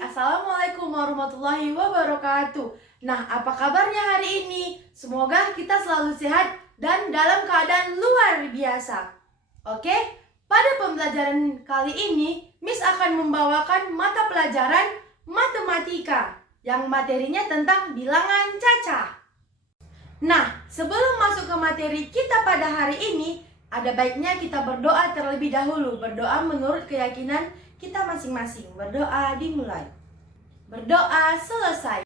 Assalamualaikum warahmatullahi wabarakatuh. Nah, apa kabarnya hari ini? Semoga kita selalu sehat dan dalam keadaan luar biasa. Oke, pada pembelajaran kali ini, Miss akan membawakan mata pelajaran matematika yang materinya tentang bilangan cacah. Nah, sebelum masuk ke materi kita pada hari ini, ada baiknya kita berdoa terlebih dahulu. Berdoa menurut keyakinan kita masing-masing. Berdoa dimulai. Berdoa selesai.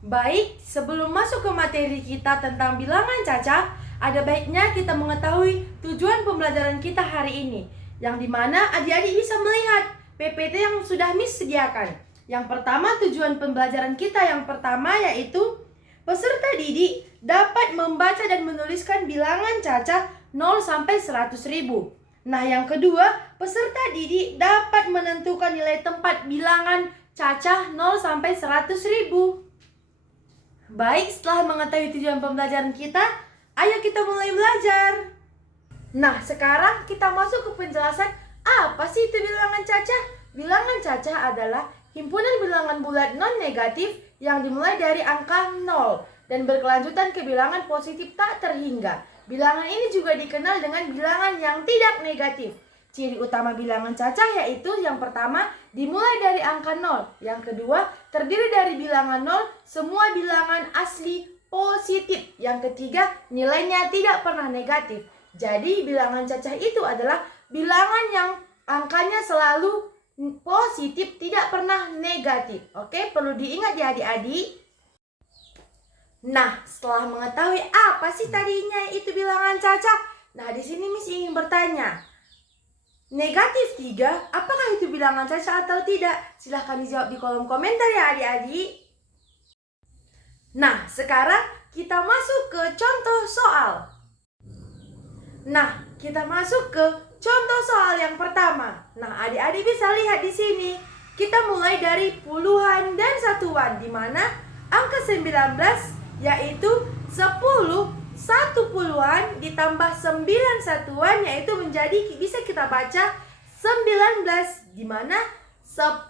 Baik, sebelum masuk ke materi kita tentang bilangan cacah, ada baiknya kita mengetahui tujuan pembelajaran kita hari ini, yang dimana adik-adik bisa melihat PPT yang sudah Miss sediakan. Yang pertama, tujuan pembelajaran kita yang pertama yaitu peserta didik dapat membaca dan menuliskan bilangan cacah 0 sampai 100.000. Nah, yang kedua, peserta didik dapat menentukan nilai tempat bilangan cacah 0 sampai 100.000. Baik, setelah mengetahui tujuan pembelajaran kita, ayo kita mulai belajar. Nah, sekarang kita masuk ke penjelasan apa sih itu bilangan cacah? Bilangan cacah adalah himpunan bilangan bulat non-negatif yang dimulai dari angka 0 dan berkelanjutan ke bilangan positif tak terhingga. Bilangan ini juga dikenal dengan bilangan yang tidak negatif. Ciri utama bilangan cacah yaitu yang pertama, dimulai dari angka 0. Yang kedua, terdiri dari bilangan 0, semua bilangan asli positif. Yang ketiga, nilainya tidak pernah negatif. Jadi, bilangan cacah itu adalah bilangan yang angkanya selalu positif, tidak pernah negatif. Oke, perlu diingat ya adik-adik. Nah, setelah mengetahui apa sih tadinya itu bilangan cacah, nah di sini Miss ingin bertanya, negatif 3, apakah itu bilangan cacah atau tidak? Silahkan dijawab di kolom komentar ya adik-adik. Nah, sekarang kita masuk ke contoh soal. Nah, kita masuk ke contoh soal yang pertama. Nah, adik-adik bisa lihat di sini. Kita mulai dari puluhan dan satuan, di mana angka 19 yaitu 10 1 puluhan ditambah 9 satuan, yaitu menjadi bisa kita baca 19, di mana 10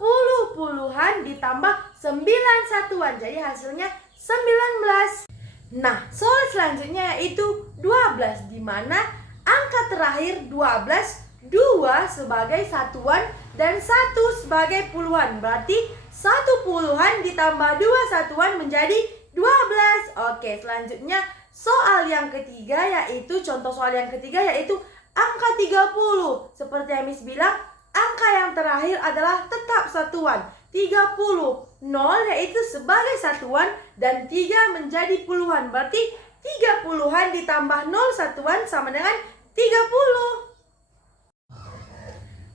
puluhan ditambah 9 satuan, jadi hasilnya 19. Nah, soal selanjutnya yaitu 12, di mana angka terakhir 12, 2 sebagai satuan dan 1 sebagai puluhan. Berarti 1 puluhan ditambah 2 satuan menjadi 12. Oke, selanjutnya soal yang ketiga yaitu contoh soal yang ketiga yaitu angka 30. Seperti yang Miss bilang, angka yang terakhir adalah tetap satuan. 30, 0 yaitu sebagai satuan dan 3 menjadi puluhan. Berarti 3 puluhan ditambah 0 satuan sama dengan 30.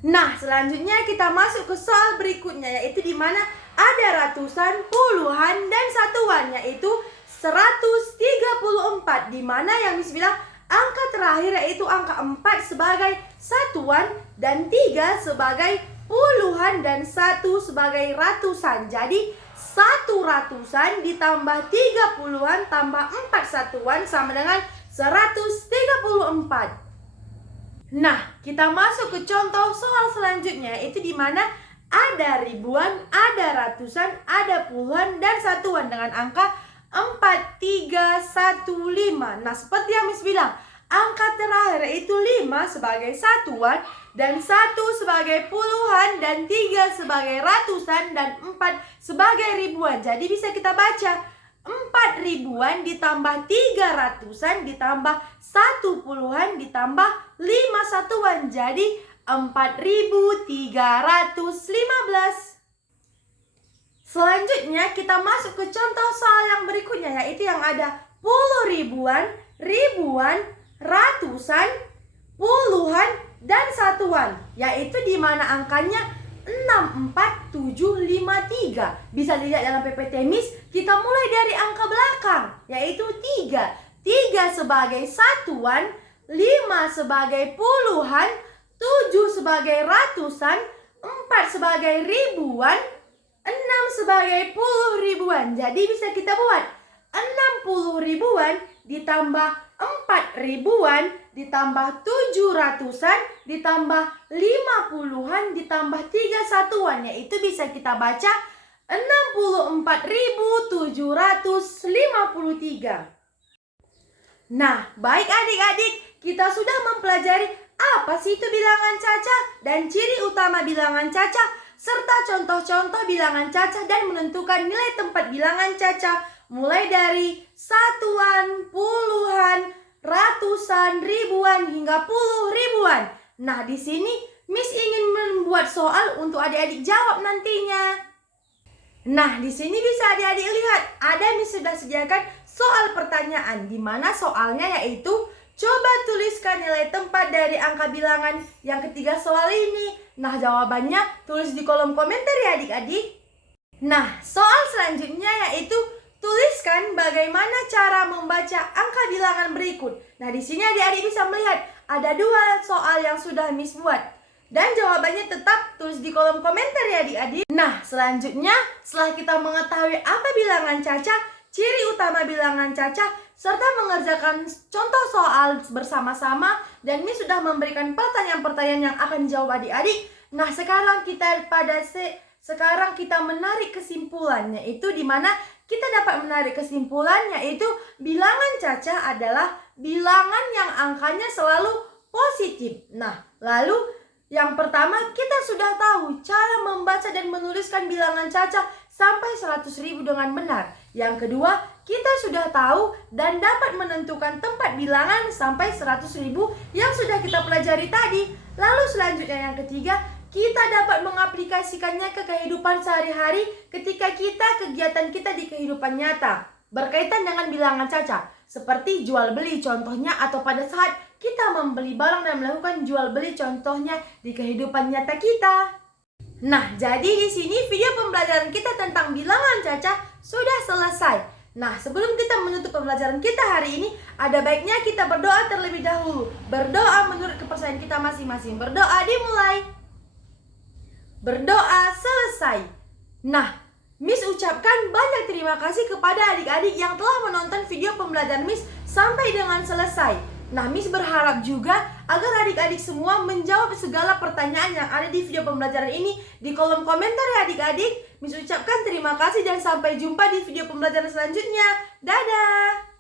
Nah, selanjutnya kita masuk ke soal berikutnya yaitu di mana ada ratusan, puluhan, dan satuan yaitu 134, di mana yang Miss bilang angka terakhir yaitu angka 4 sebagai satuan dan 3 sebagai puluhan dan 1 sebagai ratusan. Jadi 1 ratusan ditambah 3 puluhan tambah 4 satuan sama dengan 134. Nah, kita masuk ke contoh soal selanjutnya, yaitu di mana ada ribuan, ada ratusan, ada puluhan, dan satuan dengan angka 4, 3, 1, 5. Nah, seperti yang Miss bilang, angka terakhir yaitu 5 sebagai satuan, dan 1 sebagai puluhan, dan 3 sebagai ratusan, dan 4 sebagai ribuan. Jadi bisa kita baca 4 ribuan ditambah 3 ratusan ditambah 1 puluhan ditambah 5 satuan. Jadi 4.315. Selanjutnya kita masuk ke contoh soal yang berikutnya yaitu yang ada puluh ribuan, ribuan, ratusan, puluhan, dan satuan. Yaitu di mana angkanya 64753. Bisa dilihat dalam PPT Miss, kita mulai dari angka belakang yaitu 3. 3 sebagai satuan, 5 sebagai puluhan, 7 sebagai ratusan, 4 sebagai ribuan, 6 sebagai puluh ribuan. Jadi bisa kita buat 60 ribuan ditambah 4 ribuan ditambah 700-an, ditambah 50-an, ditambah 3 satuan. Yaitu bisa kita baca 64.753. Nah, baik adik-adik, kita sudah mempelajari apa sih itu bilangan cacah dan ciri utama bilangan cacah, serta contoh-contoh bilangan cacah dan menentukan nilai tempat bilangan cacah, mulai dari satuan, puluhan, ratusan, ribuan, hingga puluh ribuan. Nah, di sini Miss ingin membuat soal untuk adik-adik jawab nantinya. Nah, di sini bisa adik-adik lihat, ada Miss sudah sediakan soal pertanyaan, di mana soalnya yaitu coba tuliskan nilai tempat dari angka bilangan yang ketiga soal ini. Nah, jawabannya tulis di kolom komentar ya adik-adik. Nah, soal selanjutnya yaitu tuliskan bagaimana cara membaca angka bilangan berikut. Nah, di sini adik-adik bisa melihat ada 2 soal yang sudah Miss buat. Dan jawabannya tetap tulis di kolom komentar ya adik-adik. Nah, selanjutnya setelah kita mengetahui apa bilangan cacah, ciri utama bilangan cacah, serta mengerjakan contoh soal bersama-sama, dan Miss sudah memberikan pertanyaan-pertanyaan yang akan dijawab adik-adik. Nah, sekarang kita menarik kesimpulan, yaitu di mana kita dapat menarik kesimpulan yaitu bilangan cacah adalah bilangan yang angkanya selalu positif. Nah, lalu yang pertama, kita sudah tahu cara membaca dan menuliskan bilangan cacah sampai 100.000 dengan benar. Yang kedua, kita sudah tahu dan dapat menentukan tempat bilangan sampai 100.000 yang sudah kita pelajari tadi. Lalu selanjutnya yang ketiga, kita dapat mengaplikasikannya ke kehidupan sehari-hari ketika kegiatan kita di kehidupan nyata berkaitan dengan bilangan cacah, seperti jual beli contohnya, atau pada saat kita membeli barang dan melakukan jual beli contohnya di kehidupan nyata kita. Nah, jadi di sini video pembelajaran kita tentang bilangan cacah sudah selesai. Nah, sebelum kita menutup pembelajaran kita hari ini, ada baiknya kita berdoa terlebih dahulu. Berdoa menurut kepercayaan kita masing-masing. Berdoa dimulai. Berdoa selesai. Nah, Miss ucapkan banyak terima kasih kepada adik-adik yang telah menonton video pembelajaran Miss sampai dengan selesai. Nah, Miss berharap juga agar adik-adik semua menjawab segala pertanyaan yang ada di video pembelajaran ini di kolom komentar ya adik-adik. Miss ucapkan terima kasih dan sampai jumpa di video pembelajaran selanjutnya. Dadah!